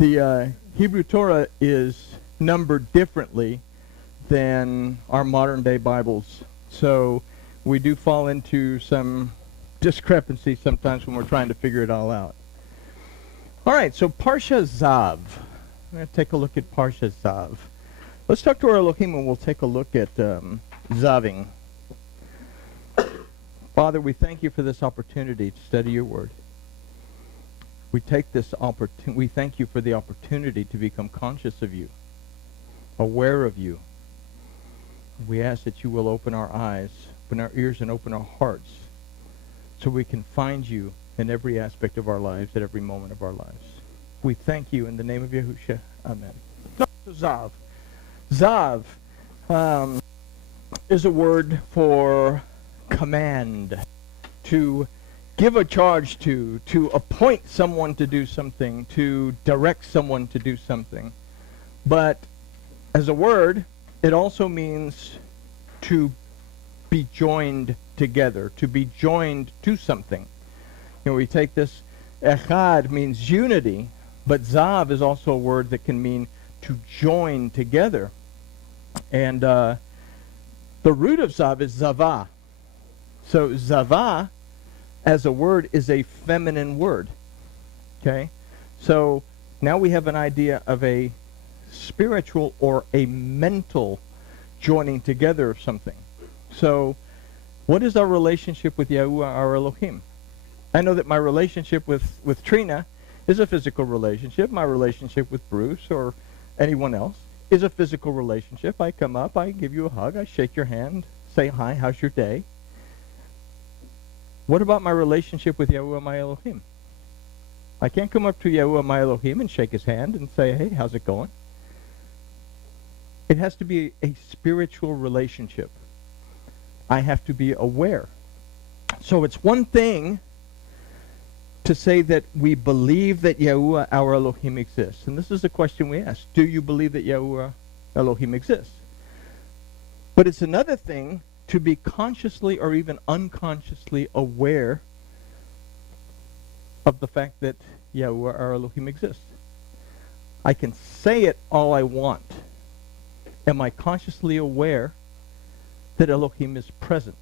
The Hebrew Torah is numbered differently than our modern day Bibles. So we do fall into some discrepancy sometimes when we're trying to figure it all out. All right, so Parsha Tzav. We're going to take a look at Parsha Tzav. Let's talk to our Elohim and we'll take a look at Tzaving. Father, we thank you for this opportunity to study your word. We thank you for the opportunity to become conscious of you, aware of you. We ask that you will open our eyes, open our ears, and open our hearts so we can find you in every aspect of our lives, at every moment of our lives. We thank you in the name of Yahushua. Amen. Tzav. Tzav is a word for command, to give a charge to appoint someone to do something, to direct someone to do something. But as a word, it also means to be joined together, to be joined to something. You know, we take this, echad means unity, but zav is also a word that can mean to join together. And the root of zav is zavah. So zavah as a word is a feminine word. Okay? So now we have an idea of a spiritual or a mental joining together of something. So what is our relationship with Yahuwah, our Elohim? I know that my relationship with Trina is a physical relationship. My relationship with Bruce or anyone else is a physical relationship. I come up, I give you a hug, I shake your hand, say hi, how's your day? What about my relationship with Yahuwah, my Elohim? I can't come up to Yahuwah, my Elohim, and shake his hand and say, hey, how's it going? It has to be a spiritual relationship. I have to be aware. So it's one thing to say that we believe that Yahuwah, our Elohim, exists. And this is the question we ask. Do you believe that Yahuwah, Elohim, exists? But it's another thing to be consciously or even unconsciously aware of the fact that Yahuwah, our Elohim, exists. I can say it all I want. Am I consciously aware that Elohim is present?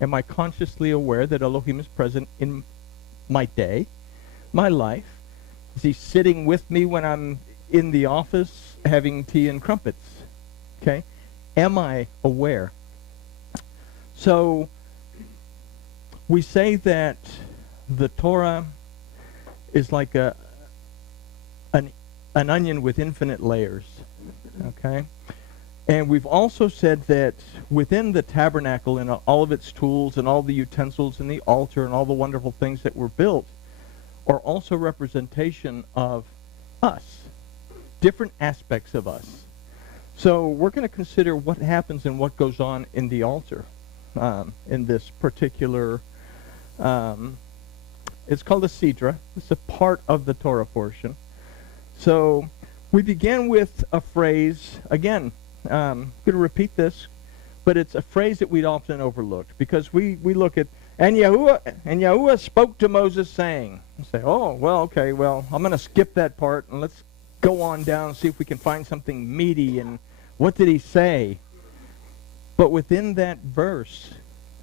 Am I consciously aware that Elohim is present in my day, my life? Is he sitting with me when I'm in the office having tea and crumpets? Okay? Am I aware? So we say that the Torah is like an onion with infinite layers. Okay? And we've also said that within the tabernacle and all of its tools and all the utensils and the altar and all the wonderful things that were built are also representation of us, different aspects of us. So we're going to consider what happens and what goes on in the altar in this particular, it's called a sidra. It's a part of the Torah portion. So we begin with a phrase, again, I'm going to repeat this, but it's a phrase that we'd often overlooked because we look at, and Yahuwah spoke to Moses saying, and say, oh, well, okay, well, I'm going to skip that part and let's go on down and see if we can find something meaty and what did he say? But within that verse,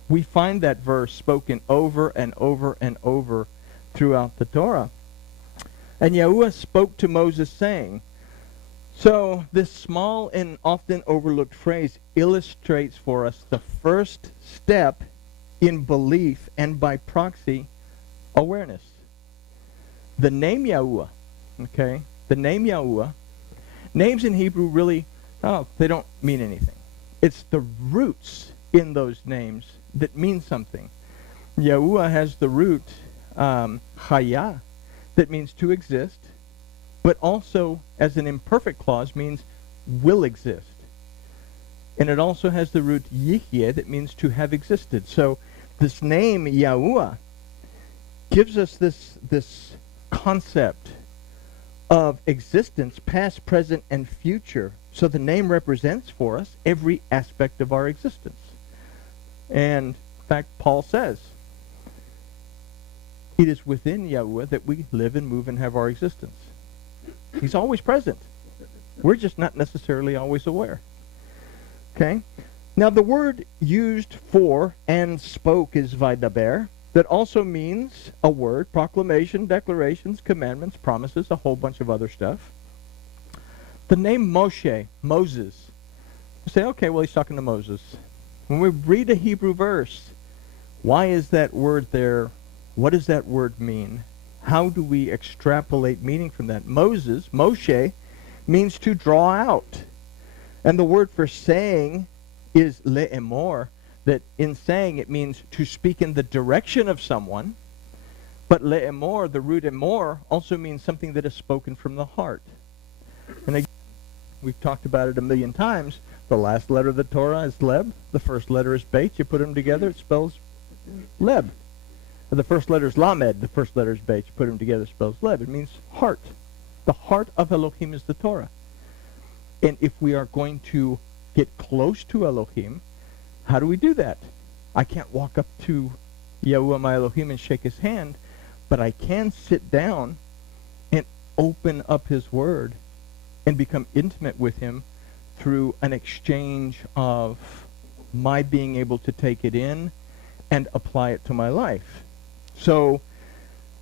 we find that verse spoken over and over and over throughout the Torah. And Yahuwah spoke to Moses saying, so this small and often overlooked phrase illustrates for us the first step in belief and by proxy awareness. The name Yahuwah, okay, the name Yahuwah, names in Hebrew really, they don't mean anything. It's the roots in those names that mean something. Yahuwah has the root chaya, that means to exist, but also as an imperfect clause means will exist. And it also has the root yihyeh that means to have existed. So this name Yahuwah gives us this concept of existence, past, present, and future. So the name represents for us every aspect of our existence. And in fact, Paul says, it is within Yahuwah that we live and move and have our existence. He's always present. We're just not necessarily always aware. Okay? Now, the word used for and spoke is vaydaber. That also means a word, proclamation, declarations, commandments, promises, a whole bunch of other stuff. The name Moshe, Moses, you say, okay, well, he's talking to Moses. When we read a Hebrew verse, why is that word there? What does that word mean? How do we extrapolate meaning from that? Moshe, means to draw out. And the word for saying is le'emor, that in saying it means to speak in the direction of someone. But le'emor, the root emor, also means something that is spoken from the heart. And again, we've talked about it a million times. The last letter of the Torah is leb. The first letter is beit. You put them together, it spells leb. The first letter is lamed. The first letter is beit. You put them together, it spells leb. It means heart. The heart of Elohim is the Torah. And if we are going to get close to Elohim, how do we do that? I can't walk up to Yahuwah my Elohim and shake his hand, but I can sit down and open up his word and become intimate with him through an exchange of my being able to take it in and apply it to my life. So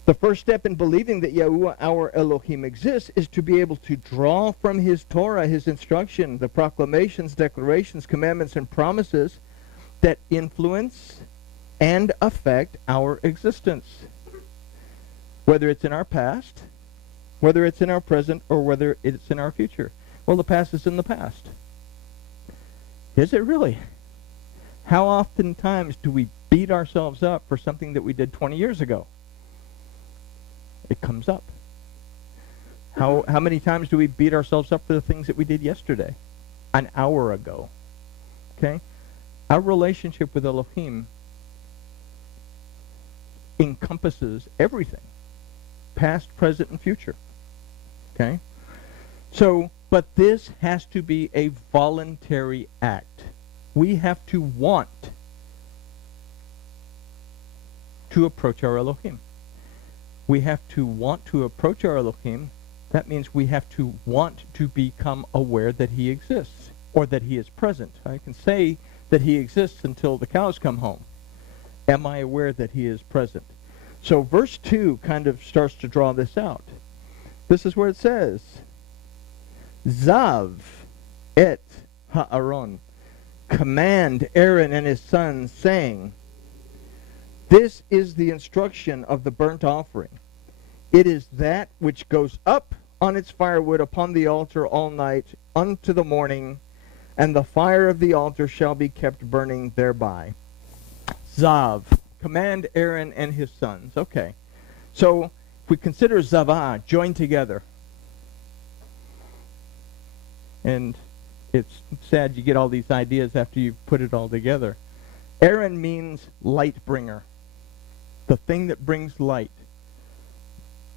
the first step in believing that Yahuwah our Elohim exists is to be able to draw from his Torah, his instruction, the proclamations, declarations, commandments, and promises that influence and affect our existence. Whether it's in our past, whether it's in our present, or whether it's in our future. Well, the past is in the past. Is it really? How oftentimes do we beat ourselves up for something that we did 20 years ago? It comes up. How many times do we beat ourselves up for the things that we did yesterday, an hour ago? Okay? Our relationship with Elohim encompasses everything, past, present, and future. Okay? So, but this has to be a voluntary act. We have to want to approach our Elohim. We have to want to approach our Elohim. That means we have to want to become aware that he exists, or that he is present. I can say that he exists until the cows come home. Am I aware that he is present? So verse 2 kind of starts to draw this out. This is where it says, Tzav et ha'aron, command Aaron and his sons, saying, this is the instruction of the burnt offering. It is that which goes up on its firewood upon the altar all night unto the morning, and the fire of the altar shall be kept burning thereby. Tzav, command Aaron and his sons. Okay, so if we consider Zavah, joined together, and it's sad you get all these ideas after you've put it all together. Aaron means light bringer, the thing that brings light.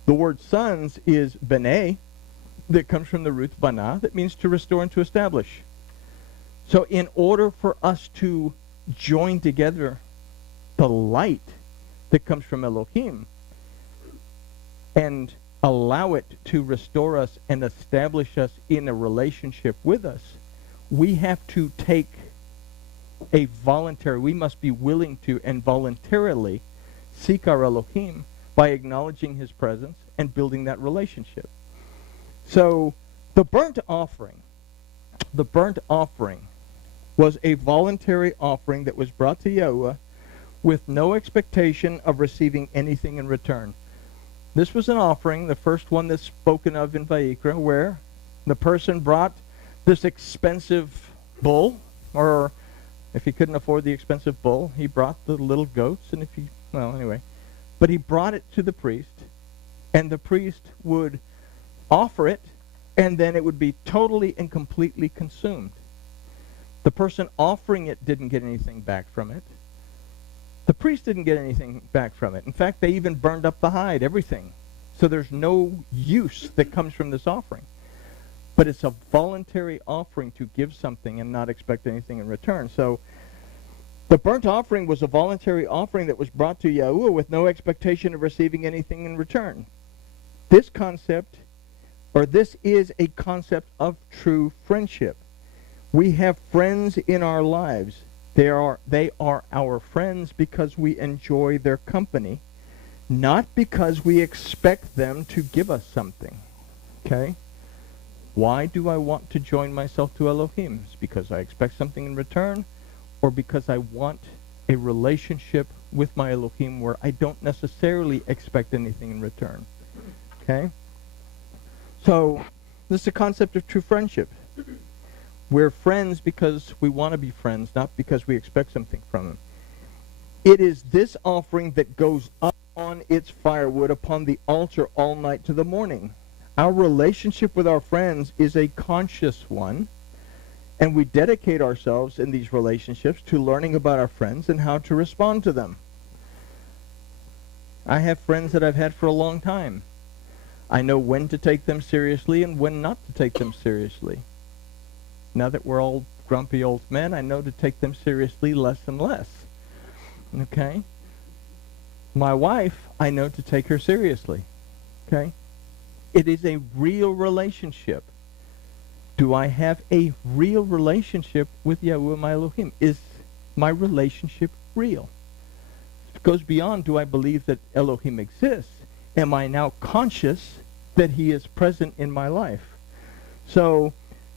The word sons is beneh, that comes from the root bana, that means to restore and to establish. So in order for us to join together the light that comes from Elohim and allow it to restore us and establish us in a relationship with us, we have to take a voluntary, we must be willing to and voluntarily seek our Elohim by acknowledging his presence and building that relationship. So the burnt offering was a voluntary offering that was brought to Yahuwah with no expectation of receiving anything in return. This was an offering, the first one that's spoken of in Vayikra, where the person brought this expensive bull, or if he couldn't afford the expensive bull, he brought the little goats, and but he brought it to the priest, and the priest would offer it, and then it would be totally and completely consumed. The person offering it didn't get anything back from it. The priest didn't get anything back from it. In fact, they even burned up the hide, everything. So there's no use that comes from this offering. But it's a voluntary offering to give something and not expect anything in return. So the burnt offering was a voluntary offering that was brought to Yahuwah with no expectation of receiving anything in return. This concept or this is a concept of true friendship. We have friends in our lives. They are our friends because we enjoy their company, not because we expect them to give us something. Okay? Why do I want to join myself to Elohim? It's because I expect something in return, or because I want a relationship with my Elohim where I don't necessarily expect anything in return. Okay? So, this is the concept of true friendship. We're friends because we want to be friends, not because we expect something from them. It is this offering that goes up on its firewood upon the altar all night to the morning. Our relationship with our friends is a conscious one, and we dedicate ourselves in these relationships to learning about our friends and how to respond to them. I have friends that I've had for a long time. I know when to take them seriously and when not to take them seriously. Now that we're all grumpy old men, I know to take them seriously less and less. Okay? My wife, I know to take her seriously. Okay? It is a real relationship. Do I have a real relationship with Yahuwah my Elohim? Is my relationship real? It goes beyond, do I believe that Elohim exists? Am I now conscious that he is present in my life? So,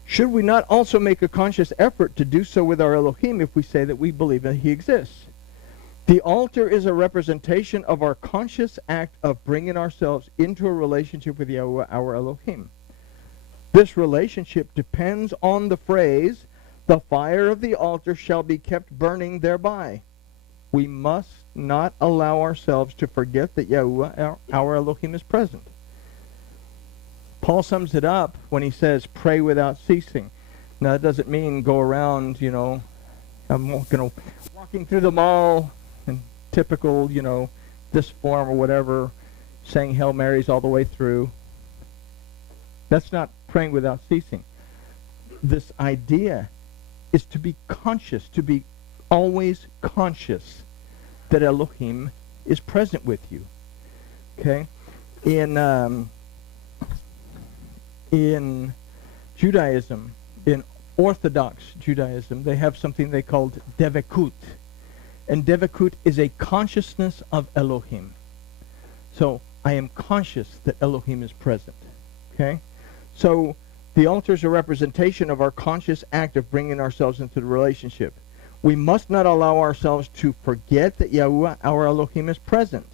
should we not also make a conscious effort to do so with our Elohim if we say that we believe that he exists? The altar is a representation of our conscious act of bringing ourselves into a relationship with Yahuwah, our Elohim. This relationship depends on the phrase, the fire of the altar shall be kept burning thereby. We must not allow ourselves to forget that Yahuwah, our Elohim, is present. Paul sums it up when he says, pray without ceasing. Now, that doesn't mean go around, walking through the mall in typical, this form or whatever, saying Hail Marys all the way through. That's not praying without ceasing. This idea is to be conscious, to be always conscious that Elohim is present with you. Okay? In Judaism, in Orthodox Judaism, they have something they called devekut. And devekut is a consciousness of Elohim. So, I am conscious that Elohim is present. Okay? So, the altar is a representation of our conscious act of bringing ourselves into the relationship. We must not allow ourselves to forget that Yahuwah, our Elohim, is present.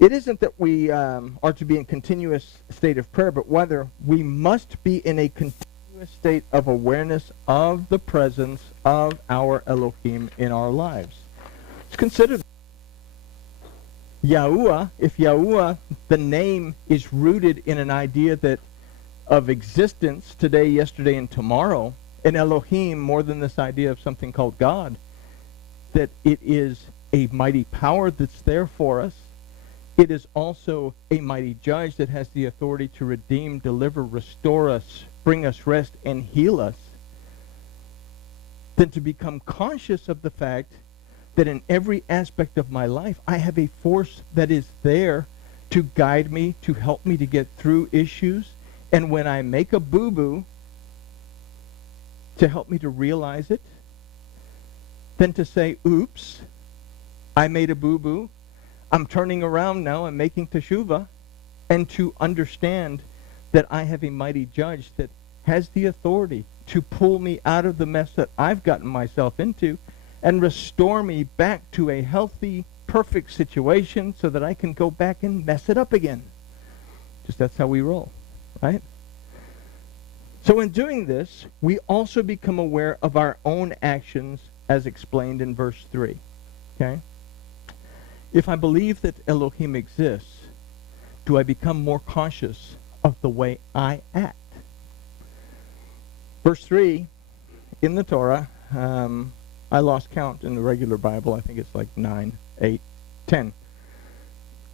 It isn't that we are to be in continuous state of prayer, but rather we must be in a continuous state of awareness of the presence of our Elohim in our lives. Let's consider Yahuwah. If Yahuwah, the name, is rooted in an idea that of existence today, yesterday, and tomorrow, and Elohim, more than this idea of something called God, that it is a mighty power that's there for us. It is also a mighty judge that has the authority to redeem, deliver, restore us, bring us rest, and heal us. Then to become conscious of the fact that in every aspect of my life, I have a force that is there to guide me, to help me to get through issues. And when I make a boo-boo, to help me to realize it. Then to say, oops, I made a boo-boo. I'm turning around now and making teshuvah, and to understand that I have a mighty judge that has the authority to pull me out of the mess that I've gotten myself into and restore me back to a healthy, perfect situation so that I can go back and mess it up again. Just that's how we roll, right? So in doing this, we also become aware of our own actions as explained in verse 3. Okay? If I believe that Elohim exists, do I become more conscious of the way I act? Verse 3, in the Torah, I lost count in the regular Bible. I think it's like 9, 8, 10.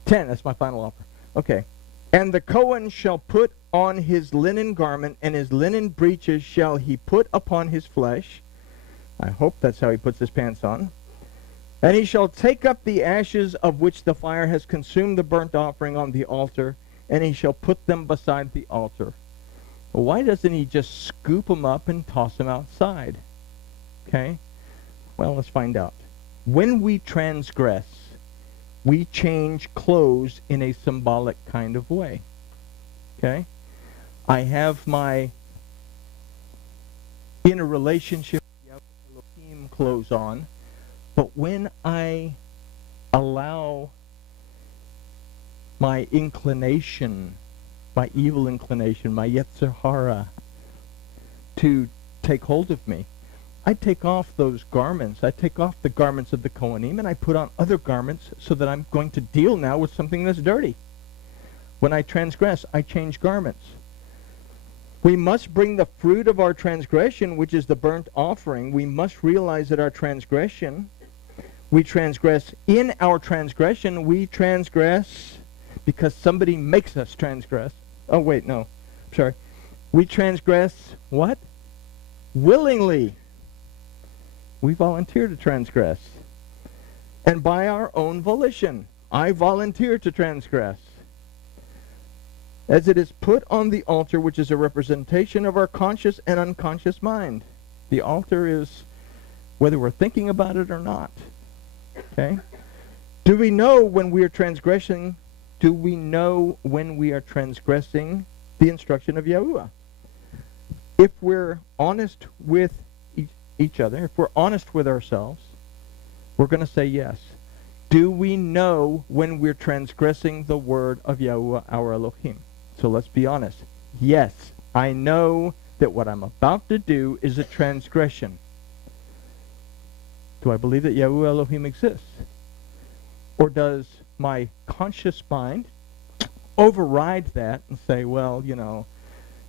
10, that's my final offer. Okay. And the Cohen shall put on his linen garment, and his linen breeches shall he put upon his flesh. I hope that's how he puts his pants on. And he shall take up the ashes of which the fire has consumed the burnt offering on the altar, and he shall put them beside the altar. Well, why doesn't he just scoop them up and toss them outside? Okay? Well, let's find out. When we transgress, we change clothes in a symbolic kind of way. Okay? I have my inner relationship with Elohim clothes on, but when I allow my inclination, my evil inclination, my Yetzer Hara, to take hold of me, I take off those garments. I take off the garments of the Kohanim, and I put on other garments so that I'm going to deal now with something that's dirty. When I transgress, I change garments. We must bring the fruit of our transgression, which is the burnt offering. We must realize that our transgression, we transgress in our transgression. We transgress because somebody makes us transgress. Oh, wait, no. Sorry. We transgress what? Willingly. We volunteer to transgress. And by our own volition, I volunteer to transgress. As it is put on the altar, which is a representation of our conscious and unconscious mind. The altar is whether we're thinking about it or not. Okay? Do we know when we are transgressing? Do we know when we are transgressing the instruction of Yahuwah? If we're honest with each other, if we're honest with ourselves, we're going to say yes. Do we know when we're transgressing the word of Yahuwah, our Elohim? So let's be honest. Yes, I know that what I'm about to do is a transgression. Do I believe that Yahuwah Elohim exists? Or does my conscious mind override that and say, well, you know,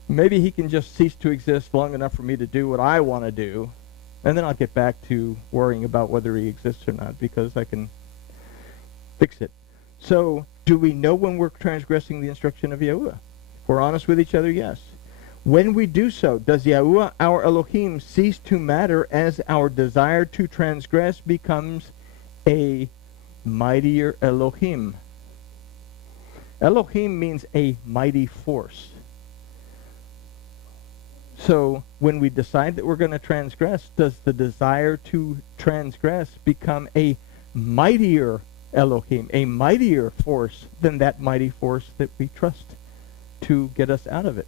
maybe he can just cease to exist long enough for me to do what I want to do, and then I'll get back to worrying about whether he exists or not because I can fix it. So, do we know when we're transgressing the instruction of Yahuwah? If we're honest with each other, yes. When we do so, does Yahuwah, our Elohim, cease to matter as our desire to transgress becomes a mightier Elohim? Elohim means a mighty force. So, when we decide that we're going to transgress, does the desire to transgress become a mightier Elohim, a mightier force than that mighty force that we trust to get us out of it?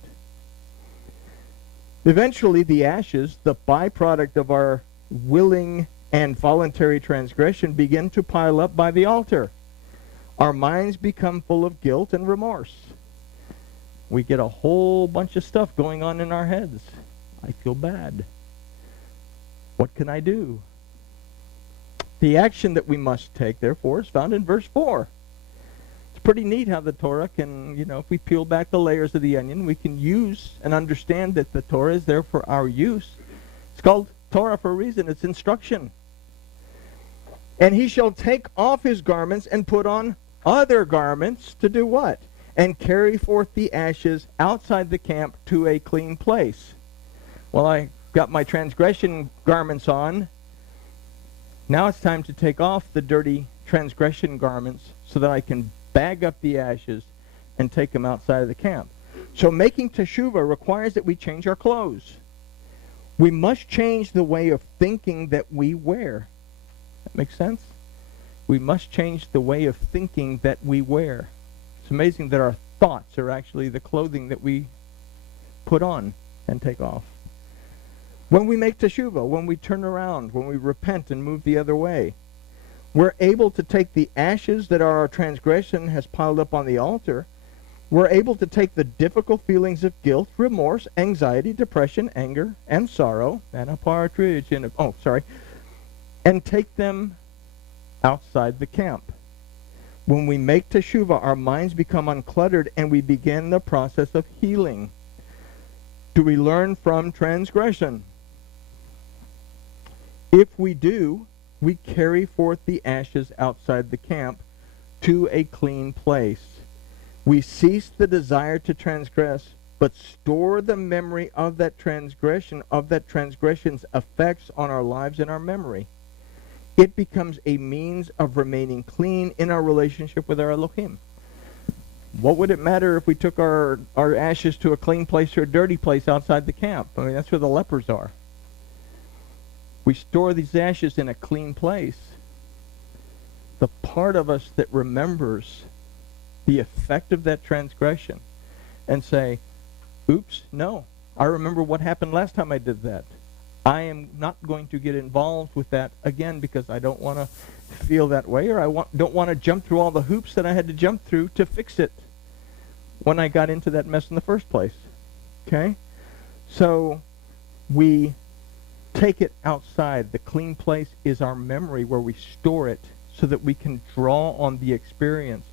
Eventually, the ashes, the byproduct of our willing and voluntary transgression, begin to pile up by the altar. Our minds become full of guilt and remorse. We get a whole bunch of stuff going on in our heads. I feel bad. What can I do? The action that we must take, therefore, is found in verse 4. It's pretty neat how the Torah can, if we peel back the layers of the onion, we can use and understand that the Torah is there for our use. It's called Torah for a reason. It's instruction. And he shall take off his garments and put on other garments to do what? And carry forth the ashes outside the camp to a clean place. Well, I got my transgression garments on. Now it's time to take off the dirty transgression garments so that I can bag up the ashes and take them outside of the camp. So making teshuvah requires that we change our clothes. We must change the way of thinking that we wear. That makes sense? We must change the way of thinking that we wear. It's amazing that our thoughts are actually the clothing that we put on and take off. When we make teshuvah, when we turn around, when we repent and move the other way, we're able to take the ashes that our transgression has piled up on the altar. We're able to take the difficult feelings of guilt, remorse, anxiety, depression, anger, and sorrow, and a partridge in a, and take them outside the camp. When we make teshuvah, our minds become uncluttered and we begin the process of healing. Do we learn from transgression? If we do, we carry forth the ashes outside the camp to a clean place. We cease the desire to transgress, but store the memory of that transgression, of that transgression's effects on our lives and our memory. It becomes a means of remaining clean in our relationship with our Elohim. What would it matter if we took our ashes to a clean place or a dirty place outside the camp? I mean, that's where the lepers are. We store these ashes in a clean place. The part of us that remembers the effect of that transgression and say, oops, no, I remember what happened last time I did that. I am not going to get involved with that again because I don't want to feel that way, or don't want to jump through all the hoops that I had to jump through to fix it when I got into that mess in the first place. Okay? So we take it outside. The clean place is our memory where we store it so that we can draw on the experience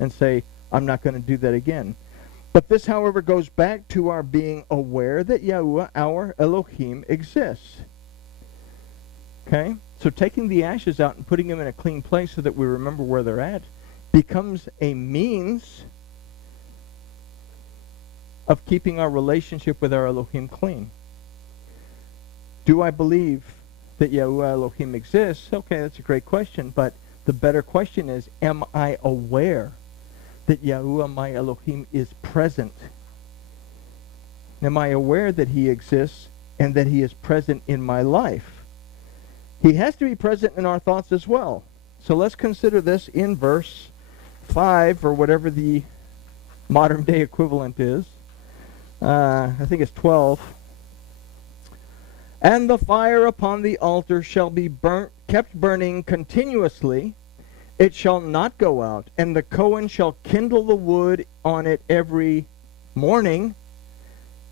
and say, I'm not going to do that again. But this, however, goes back to our being aware that Yahuwah, our Elohim, exists. Okay? So taking the ashes out and putting them in a clean place so that we remember where they're at becomes a means of keeping our relationship with our Elohim clean. Do I believe that Yahuwah Elohim exists? Okay, that's a great question, but the better question is, am I aware that Yahuwah, my Elohim, is present? Am I aware that he exists and that he is present in my life? He has to be present in our thoughts as well. So let's consider this in verse 5, or whatever the modern day equivalent is. I think it's 12. And the fire upon the altar shall be kept burning continuously. It shall not go out. And the Cohen shall kindle the wood on it every morning.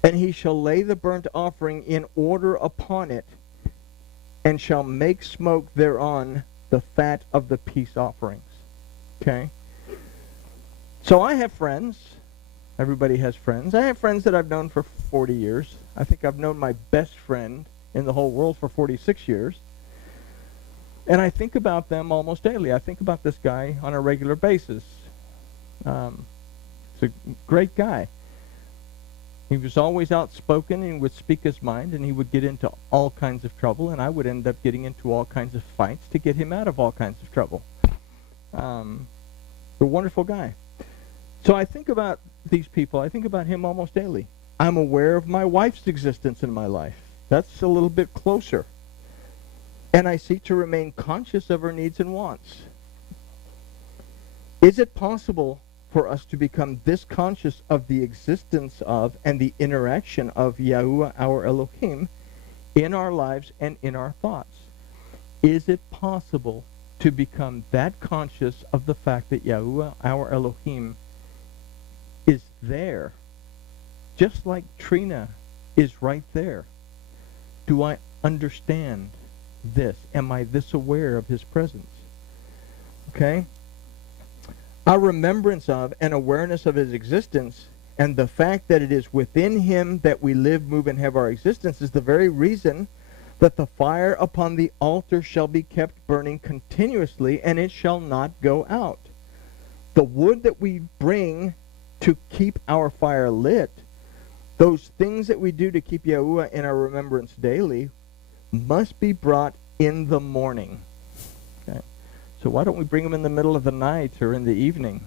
And he shall lay the burnt offering in order upon it, and shall make smoke thereon the fat of the peace offerings. Okay? So I have friends. Everybody has friends. I have friends that I've known for 40 years. I think I've known my best friend in the whole world for 46 years. And I think about them almost daily. I think about this guy on a regular basis. He's a great guy. He was always outspoken and would speak his mind, and he would get into all kinds of trouble, and I would end up getting into all kinds of fights to get him out of all kinds of trouble. A wonderful guy. So I think about these people. I think about him almost daily. I'm aware of my wife's existence in my life. That's a little bit closer. And I seek to remain conscious of her needs and wants. Is it possible for us to become this conscious of the existence of and the interaction of Yahuwah, our Elohim, in our lives and in our thoughts? Is it possible to become that conscious of the fact that Yahuwah, our Elohim, is there, just like Trina is right there? Do I understand this? Am I this aware of his presence? Okay? Our remembrance of and awareness of his existence and the fact that it is within him that we live, move, and have our existence is the very reason that the fire upon the altar shall be kept burning continuously, and it shall not go out. The wood that we bring to keep our fire lit, those things that we do to keep Yahuwah in our remembrance daily, must be brought in the morning. Okay? So why don't we bring them in the middle of the night or in the evening?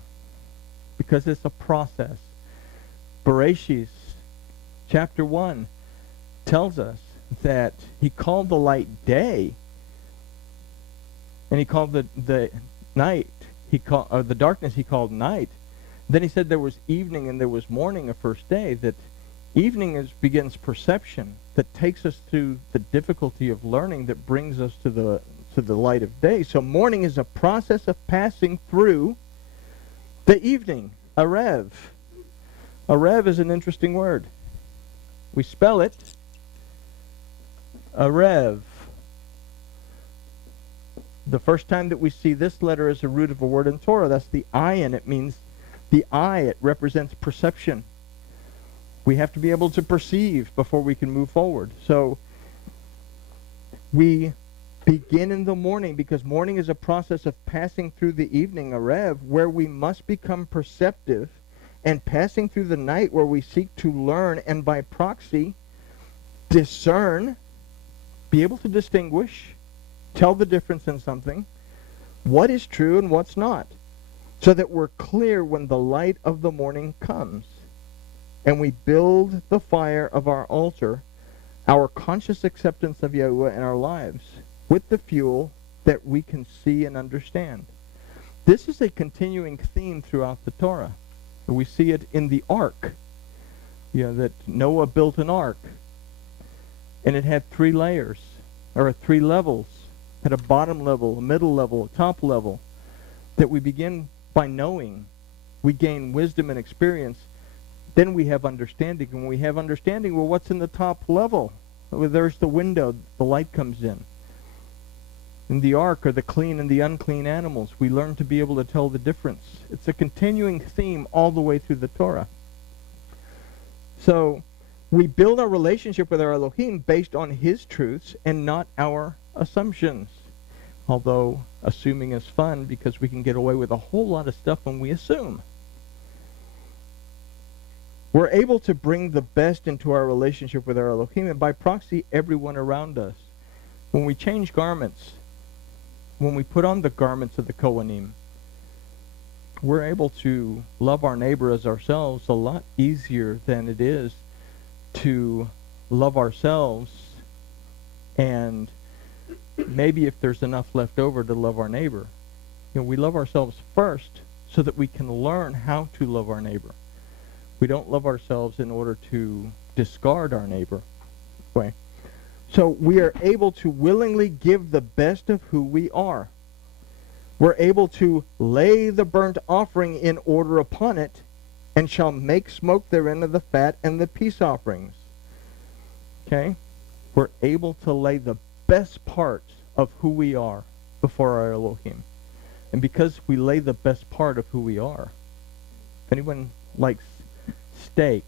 Because it's a process. Bereshit, chapter 1, tells us that he called the light day, and he called the night, the darkness he called night. Then he said there was evening and there was morning a first day. That evening begins perception, that takes us through the difficulty of learning, that brings us to the light of day. So morning is a process of passing through the evening. Arev. Arev is an interesting word. We spell it Arev. The first time that we see this letter as a root of a word in Torah, that's the ayin. It means the eye. It represents perception. We have to be able to perceive before we can move forward. So we begin in the morning, because morning is a process of passing through the evening, Arev, where we must become perceptive, and passing through the night, where we seek to learn and by proxy discern, be able to distinguish, tell the difference in something, what is true and what's not. so that we're clear when the light of the morning comes, and we build the fire of our altar, our conscious acceptance of Yahuwah in our lives, with the fuel that we can see and understand. This is a continuing theme throughout the Torah. We see it in the ark. That Noah built an ark, and it had 3 layers, or 3 levels. It had a bottom level, a middle level, a top level, that we begin by knowing. We gain wisdom and experience. Then we have understanding. And when we have understanding, well, what's in the top level? Well, there's the window. The light comes in. In the ark are the clean and the unclean animals. We learn to be able to tell the difference. It's a continuing theme all the way through the Torah. So we build our relationship with our Elohim based on his truths and not our assumptions. Although assuming is fun because we can get away with a whole lot of stuff when we assume. We're able to bring the best into our relationship with our Elohim, and by proxy, everyone around us. When we change garments, when we put on the garments of the Kohanim, we're able to love our neighbor as ourselves a lot easier than it is to love ourselves and maybe if there's enough left over to love our neighbor. We love ourselves first so that we can learn how to love our neighbor. We don't love ourselves in order to discard our neighbor. Okay. So we are able to willingly give the best of who we are. We're able to lay the burnt offering in order upon it, and shall make smoke therein of the fat and the peace offerings. Okay? We're able to lay the best parts of who we are before our Elohim. And because we lay the best part of who we are, if anyone likes steak,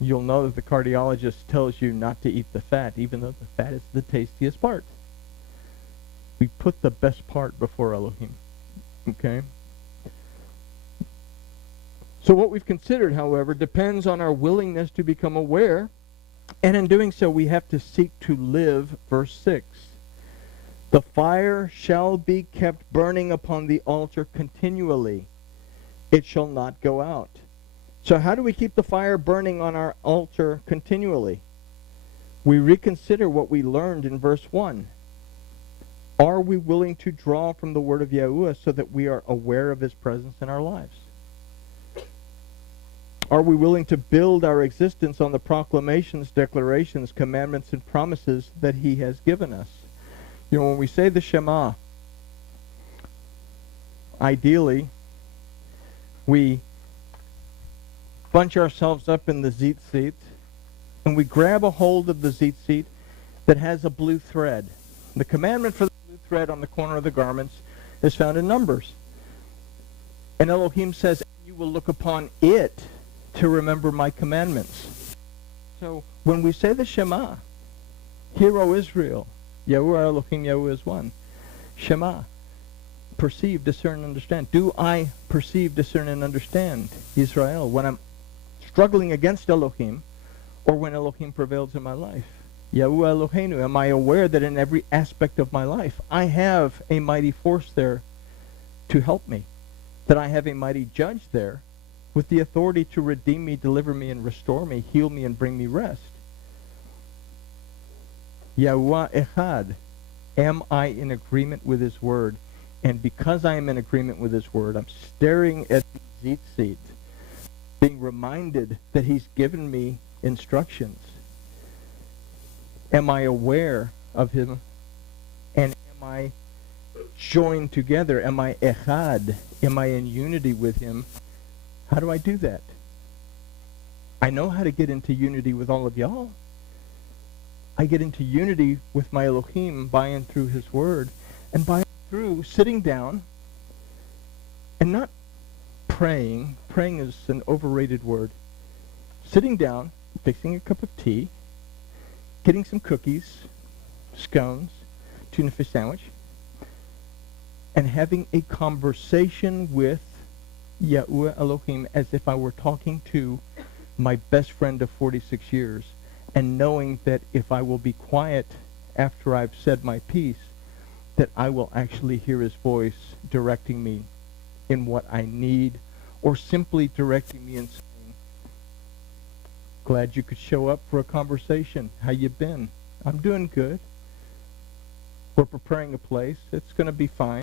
you'll know that the cardiologist tells you not to eat the fat, even though the fat is the tastiest part. We put the best part before Elohim. Okay? So what we've considered, however, depends on our willingness to become aware, and in doing so we have to seek to live, verse 6. The fire shall be kept burning upon the altar continually. It shall not go out. So how do we keep the fire burning on our altar continually? We reconsider what we learned in verse 1. Are we willing to draw from the word of Yahuwah so that we are aware of his presence in our lives? Are we willing to build our existence on the proclamations, declarations, commandments, and promises that he has given us? When we say the Shema, ideally, we bunch ourselves up in the zit seat, and we grab a hold of the zit seat that has a blue thread. The commandment for the blue thread on the corner of the garments is found in Numbers. And Elohim says, you will look upon it to remember my commandments. So when we say the Shema, Hear, O Israel, Yahuwah Elohim, Yahuwah is one. Shema, perceive, discern, understand. Do I perceive, discern, and understand, Israel, when I'm struggling against Elohim, or when Elohim prevails in my life? Yahuwah Eloheinu, am I aware that in every aspect of my life I have a mighty force there to help me? That I have a mighty judge there with the authority to redeem me, deliver me, and restore me, heal me, and bring me rest? Yahuwah Echad, am I in agreement with his word? And because I am in agreement with his word, I'm staring at the zit seat, being reminded that he's given me instructions. Am I aware of him? And am I joined together? Am I echad? Am I in unity with him? How do I do that? I know how to get into unity with all of y'all. I get into unity with my Elohim by and through his word, and by and through sitting down and not praying. Praying is an overrated word. Sitting down, fixing a cup of tea, getting some cookies, scones, tuna fish sandwich, and having a conversation with Yahuwah Elohim as if I were talking to my best friend of 46 years, and knowing that if I will be quiet after I've said my piece, that I will actually hear his voice directing me in what I need, or simply directing me and saying, glad you could show up for a conversation. How you been? I'm doing good. We're preparing a place. It's going to be fine.